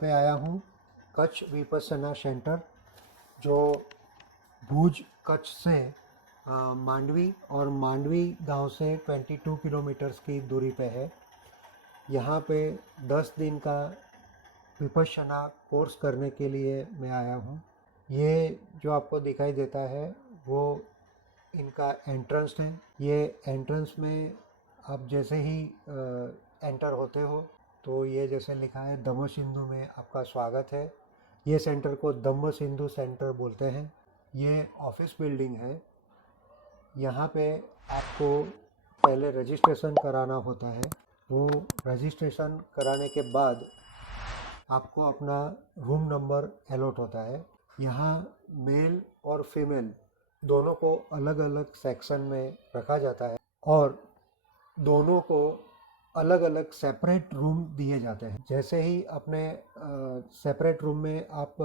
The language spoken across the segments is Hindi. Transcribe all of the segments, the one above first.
पे आया हूँ कच्छ विपश्यना सेंटर, जो भुज कच्छ से मांडवी और मांडवी गांव से 22 किलोमीटर्स की दूरी पे है। यहाँ पे 10 दिन का विपश्यना कोर्स करने के लिए मैं आया हूँ। ये जो आपको दिखाई देता है वो इनका एंट्रेंस है। ये एंट्रेंस में आप जैसे ही एंटर होते हो तो ये जैसे लिखा है धम्म सिंधु में आपका स्वागत है। ये सेंटर को धम्म सिंधु सेंटर बोलते हैं। ये ऑफिस बिल्डिंग है। यहाँ पे आपको पहले रजिस्ट्रेशन कराना होता है। वो रजिस्ट्रेशन कराने के बाद आपको अपना रूम नंबर अलॉट होता है। यहाँ मेल और फीमेल दोनों को अलग अलग सेक्शन में रखा जाता है और दोनों को अलग अलग सेपरेट रूम दिए जाते हैं। जैसे ही अपने सेपरेट रूम में आप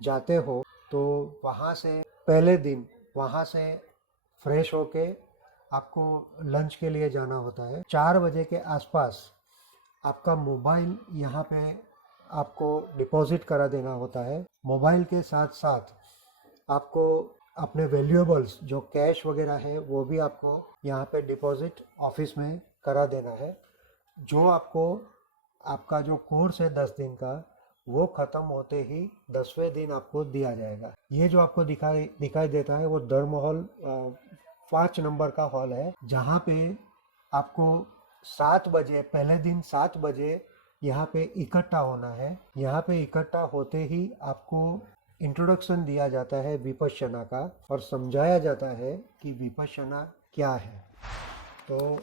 जाते हो तो वहाँ से पहले दिन वहाँ से फ्रेश होके आपको लंच के लिए जाना होता है। 4 बजे के आसपास आपका मोबाइल यहाँ पे आपको डिपॉजिट करा देना होता है। मोबाइल के साथ साथ आपको अपने वैल्यूएबल्स जो कैश वगैरह है वो भी आपको यहाँ पे डिपॉजिट ऑफिस में करा देना है। जो आपको आपका जो कोर्स है 10 दिन का वो ख़त्म होते ही 10वें दिन आपको दिया जाएगा। ये जो आपको दिखाई देता है वो धर्म हॉल 5 नंबर का हॉल है, जहाँ पे आपको 7 बजे पहले दिन 7 बजे यहाँ पे इकट्ठा होना है। यहाँ पे इकट्ठा होते ही आपको इंट्रोडक्शन दिया जाता है विपश्यना का और समझाया जाता है कि विपश्यना क्या है। तो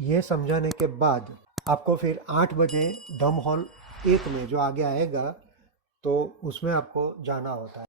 ये समझाने के बाद आपको फिर 8 बजे धम्म हॉल 1 में जो आगे आएगा तो उसमें आपको जाना होता है।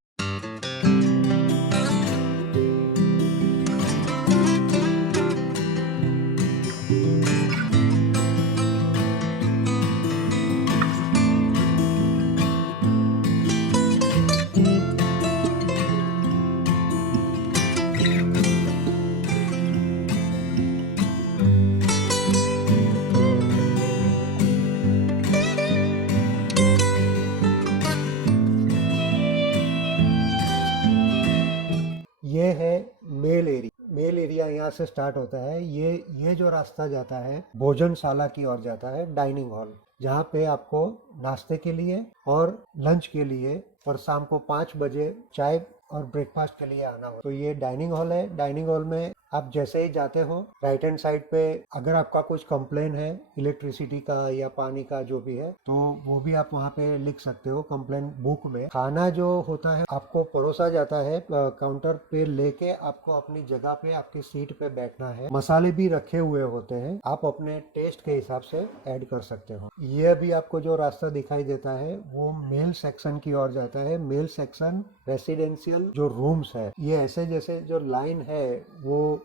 ये है मेल एरिया यहाँ से स्टार्ट होता है। ये जो रास्ता जाता है भोजनशाला की ओर जाता है, डाइनिंग हॉल, जहाँ पे आपको नाश्ते के लिए और लंच के लिए और शाम को 5 बजे चाय और ब्रेकफास्ट के लिए आना हो। तो ये डाइनिंग हॉल है। डाइनिंग हॉल में आप जैसे ही जाते हो राइट हैंड साइड पे अगर आपका कुछ कंप्लेन है इलेक्ट्रिसिटी का या पानी का जो भी है तो वो भी आप वहाँ पे लिख सकते हो कंप्लेन बुक में। खाना जो होता है आपको परोसा जाता है काउंटर पे लेके, आपको अपनी जगह पे आपकी सीट पे बैठना है। मसाले भी रखे हुए होते हैं, आप अपने टेस्ट के हिसाब से ऐड कर सकते हो। ये अभी आपको जो रास्ता दिखाई देता है वो मेल सेक्शन की ओर जाता है। मेल सेक्शन रेसिडेंशियल जो रूम्स है, ये ऐसे जैसे जो लाइन है वो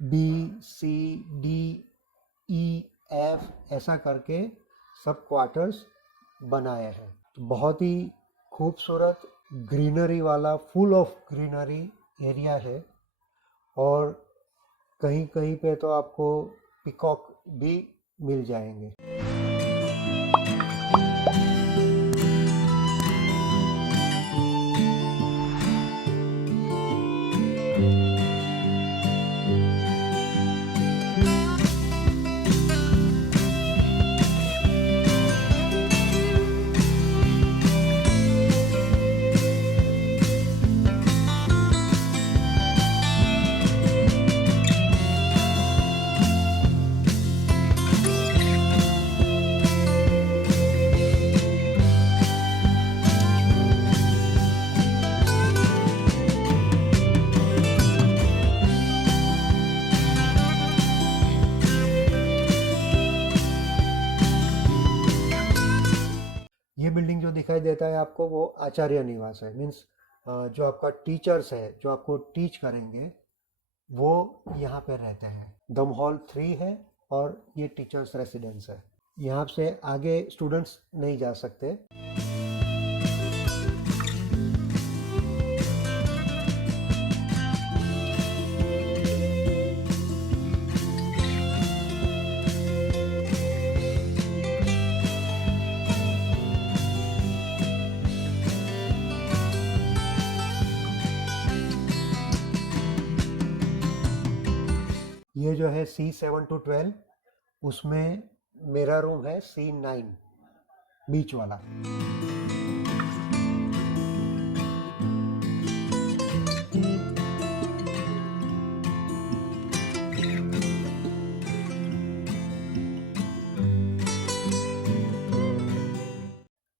B, C, D, E, F ऐसा करके सब क्वार्टर्स बनाए हैं। तो बहुत ही खूबसूरत ग्रीनरी वाला फुल ऑफ ग्रीनरी एरिया है और कहीं कहीं पे तो आपको पीकॉक भी मिल जाएंगे। ये बिल्डिंग जो दिखाई देता है आपको वो आचार्य निवास है। मीन्स जो आपका टीचर्स है जो आपको टीच करेंगे वो यहाँ पे रहते हैं। धम्म हॉल 3 है और ये टीचर्स रेसिडेंस है। यहाँ से आगे स्टूडेंट्स नहीं जा सकते। ये जो है C7 to 12, उसमें मेरा रूम है C9 बीच वाला।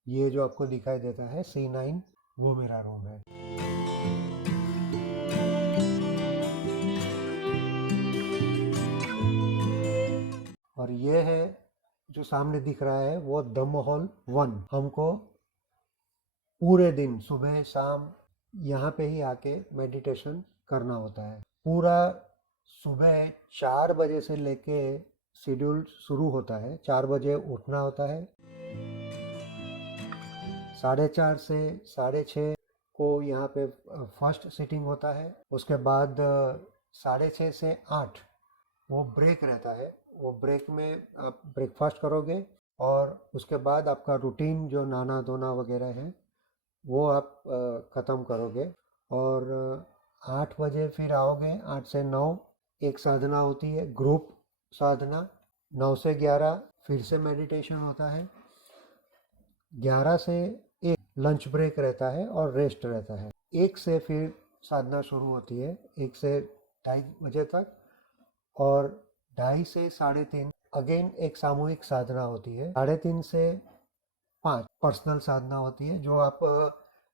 ये जो आपको दिखाई देता है C9, वो मेरा रूम है। और ये है जो सामने दिख रहा है वो द महल 1। हमको पूरे दिन सुबह शाम यहाँ पे ही आके मेडिटेशन करना होता है। पूरा सुबह 4 बजे से लेके शेड्यूल शुरू होता है। 4 बजे उठना होता है, 4:30 से 6:30 को यहाँ पे फर्स्ट सीटिंग होता है। उसके बाद 6:30 से 8 वो ब्रेक रहता है। वो ब्रेक में आप ब्रेकफास्ट करोगे और उसके बाद आपका रूटीन जो नहाना धोना वगैरह है वो आप ख़त्म करोगे। और 8 बजे फिर आओगे। 8 से 9 एक साधना होती है, ग्रुप साधना। 9 से 11 फिर से मेडिटेशन होता है। 11 से 1 लंच ब्रेक रहता है और रेस्ट रहता है। 1 से फिर साधना शुरू होती है, 1 से 2:30 बजे तक। और 2:30 से 3:30 अगेन एक सामूहिक साधना होती है। 3:30 से 5 पर्सनल साधना होती है, जो आप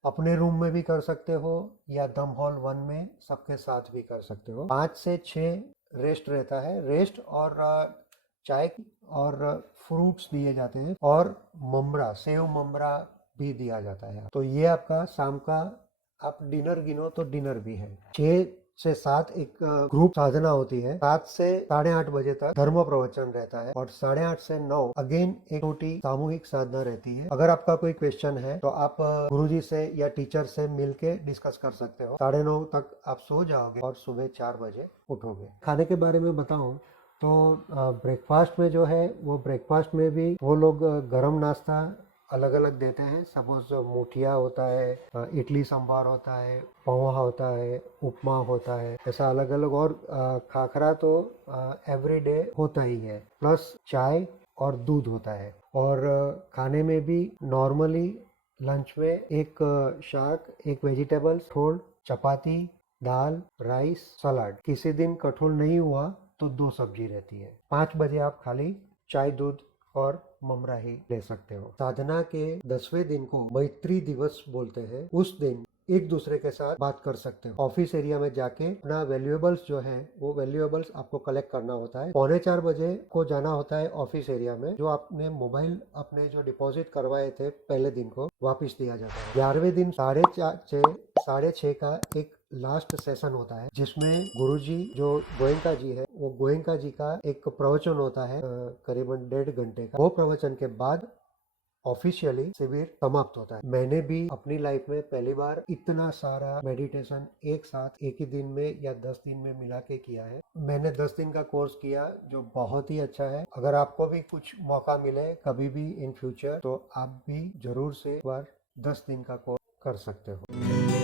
अपने रूम में भी कर सकते हो या दम हॉल 1 में सबके साथ भी कर सकते हो। 5 से 6 रेस्ट रहता है। रेस्ट और चाय और फ्रूट्स दिए जाते हैं और ममरा, सेव ममरा भी दिया जाता है। तो ये आपका शाम का आप डिनर गिनो तो डिनर भी है। 6 से 7 एक ग्रुप साधना होती है। 7 से 8:30 बजे तक धर्म प्रवचन रहता है और 8:30 से 9 अगेन एक छोटी सामूहिक साधना रहती है। अगर आपका कोई क्वेश्चन है तो आप गुरुजी से या टीचर से मिलके डिस्कस कर सकते हो। 9:30 तक आप सो जाओगे और सुबह 4 बजे उठोगे। खाने के बारे में बताऊं तो ब्रेकफास्ट में जो है वो ब्रेकफास्ट में भी वो लोग गरम नाश्ता अलग अलग देते हैं। सपोज मुठिया होता है, इडली सांभर होता है, पोहा होता है, उपमा होता है, ऐसा अलग अलग। और खाखरा तो एवरीडे होता ही है, प्लस चाय और दूध होता है। और खाने में भी नॉर्मली लंच में एक शाक, एक वेजिटेबल्स, थोड़, चपाती, दाल, राइस, सलाद। किसी दिन कठोल नहीं हुआ तो 2 सब्जी रहती है। 5 बजे आप खाली चाय, दूध और ममरा ही ले सकते हो। साधना के 10वें दिन को मैत्री दिवस बोलते हैं। उस दिन एक दूसरे के साथ बात कर सकते हो। ऑफिस एरिया में जाके अपना वैल्यूएबल्स जो है वो वैल्यूएबल्स आपको कलेक्ट करना होता है। 3:45 बजे को जाना होता है ऑफिस एरिया में। जो आपने मोबाइल अपने जो डिपॉजिट करवाए थे पहले दिन को वापस दिया जाता है। 11वें दिन 6:30 का एक लास्ट सेशन होता है, जिसमें गुरुजी जो गोयंका जी है वो गोयंका जी का एक प्रवचन होता है करीबन 1.5 घंटे का। वो प्रवचन के बाद ऑफिशियली शिविर समाप्त होता है। मैंने भी अपनी लाइफ में पहली बार इतना सारा मेडिटेशन एक साथ एक ही दिन में या 10 दिन में मिला के किया है। मैंने 10 दिन का कोर्स किया जो बहुत ही अच्छा है। अगर आपको भी कुछ मौका मिले कभी भी इन फ्यूचर तो आप भी जरूर से एक बार 10 दिन का कोर्स कर सकते हो।